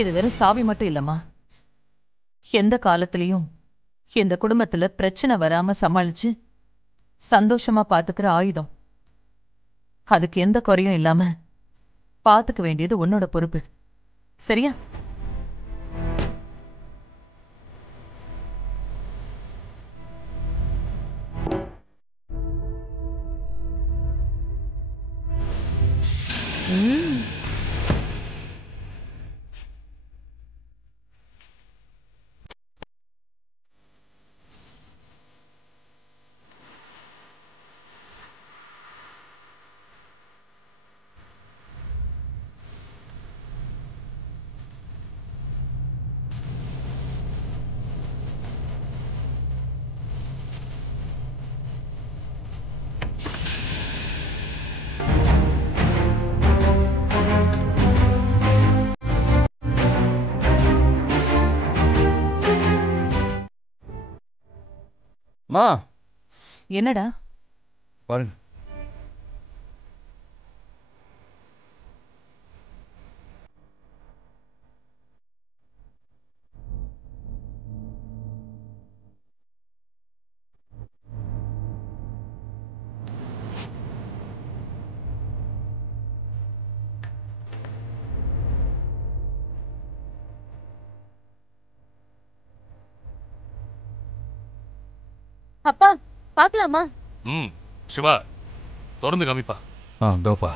இது வெறும் சாவி மட்டும் இல்லம்மா. எந்த காலத்திலயும் இந்த குடும்பத்துல பிரச்சனை வராம சமாளிச்சு சந்தோஷமா பாத்துக்கிற ஆயுதம். அதுக்கு எந்த குறையும் இல்லாம பாத்துக்க வேண்டியது உன்னோட பொறுப்பு. சரியா? மா என்னடா பாருங்க. அப்பா பாக்கலாமா? சிவா தொடர்ந்து காமிப்பா. தோப்பா.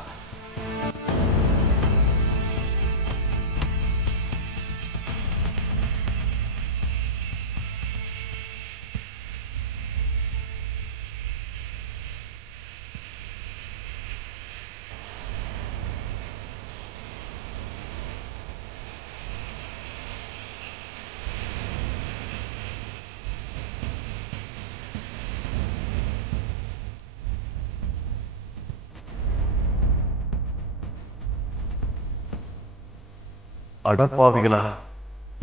அடப்பாவிகளா,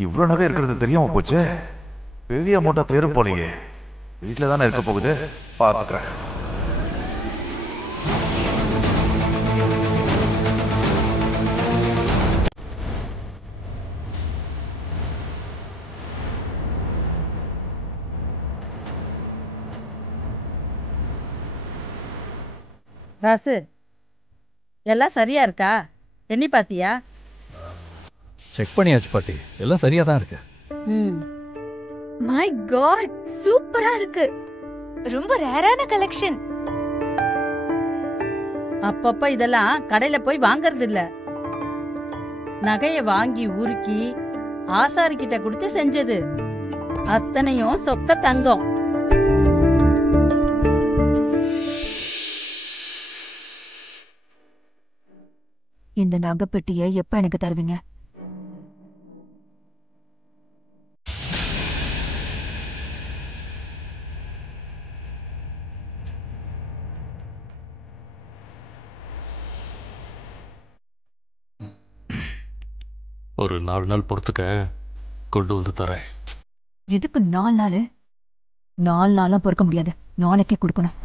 இவ்வளவு நகை இருக்கிறது தெரியாம போச்சு. பெரிய அமௌண்டா தேரும் போலயே. வீட்டுல தானே இருக்க போகுது, பாத்துக்கிறேன். ராசு, எல்லாம் சரியா இருக்கா? எண்ணி பாத்தியா? செக் பண்ணியாச்சு பாட்டி, எல்லாம் சரியா தான் இருக்கு. மை காட், சூப்பரா இருக்கு. ரொம்ப ரேரான கலெக்ஷன். அப்பப்ப இதெல்லாம் கடையில போய் வாங்கறது இல்ல. நகைய வாங்கி உருக்கி ஆசாரி கிட்ட கொடுத்து செஞ்சது. அத்தனையும் சொக்க தங்கம். இந்த நகைப்பெட்டியை எப்ப எனக்கு தருவீங்க? ஒரு 4 நாள் பொறுத்துக்க, கொண்டு வந்து தரேன். எதுக்கு 4 நாள்? 4 நாளா பொறுக்க முடியாது, நாளைக்கே கொடுக்கணும்.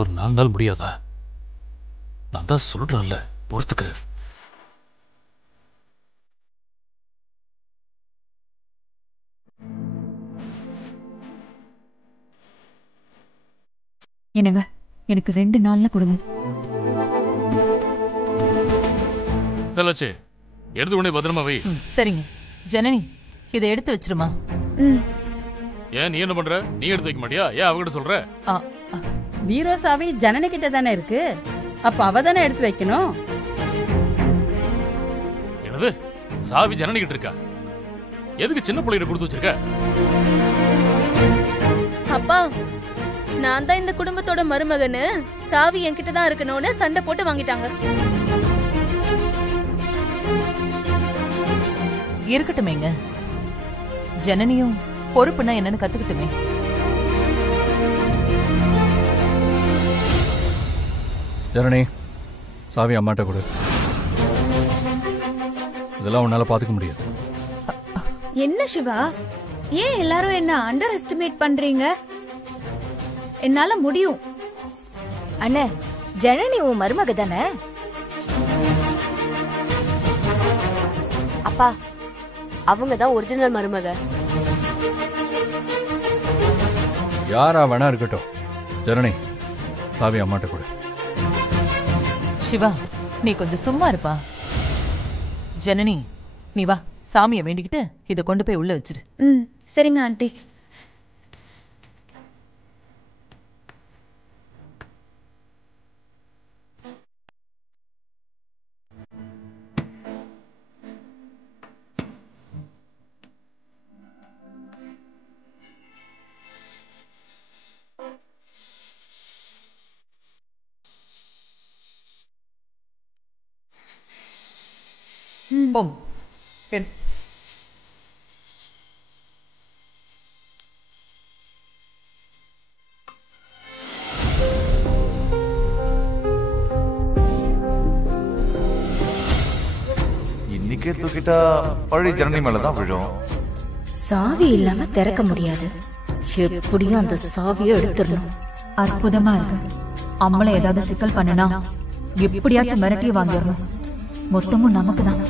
ஒரு 4 நாள் முடியாதா? நான் தான் சொல்றேன்ல, பொறுத்துக்க. என்னங்க, எனக்கு 2 நாள்ல கொடுங்க. செல்லாச்சு, எடுத்து உடனே பத்திரமா வை. சரிங்க. ஜனனி, இதை எடுத்து வச்சிருமா. ஏன் நீ என்ன பண்ற? நீ எடுத்து வைக்க மாட்டியா? ஏன் அவகிட்ட சொல்ற? பீரோ சாவி ஜனனி கிட்ட தானே இருக்கு, அப்ப அவ தானே எடுத்து வைக்கணும். என்னது, சாவி ஜனனி கிட்ட இருக்கா? எதுக்கு சின்ன பிள்ளைகிட்ட கொடுத்து வச்சிருக்க? அப்பா, நான் தான் இந்த குடும்பத்தோட மருமகன்னு சாவி என்கிட்ட தான் இருக்கணும்னு சண்டை போட்டு வாங்கிட்டாங்க. இருக்கட்டுமேங்க, ஜனனியும் பொறுப்புனா என்னன்னு கத்துக்கிட்டுமே. ஜனனி, சாவி அம்மாட்ட கொடு. இதெல்லாம் உன்னால பாத்துக்க முடியாது. என்ன சிவா, ஏன் எல்லாரும் என்ன அண்டர் எஸ்டிமேட் பண்றீங்க? என்னால முடியும். அண்ணே, ஜனனி உன் மருமக தானே? அப்பா, அவங்கதான் ஒரிஜினல் மருமக. யாரா வேணா இருக்கட்டும். ஜனனி, சாவி அம்மாட்ட கூட. சிவா, நீ கொஞ்சம் சும்மா இருப்பா. ஜனனி, நீ வா, சாமியை வேண்டிக்கிட்டு இதை கொண்டு போய் உள்ள வச்சிரு. சரிங்க ஆண்டி. போம். இன்னைக்கே தூக்கிட்டா பழி ஜனனி மேலதான் விழும். சாவி இல்லாம திறக்க முடியாது. எப்படியும் அந்த சாவியை எடுத்துடணும். அற்புதமா இருக்கு. அம்மளை ஏதாவது சிக்கல் பண்ணுனா எப்படியாச்சும் மிரட்டி வாங்கிடணும். மொத்தமும் நமக்கு தான்.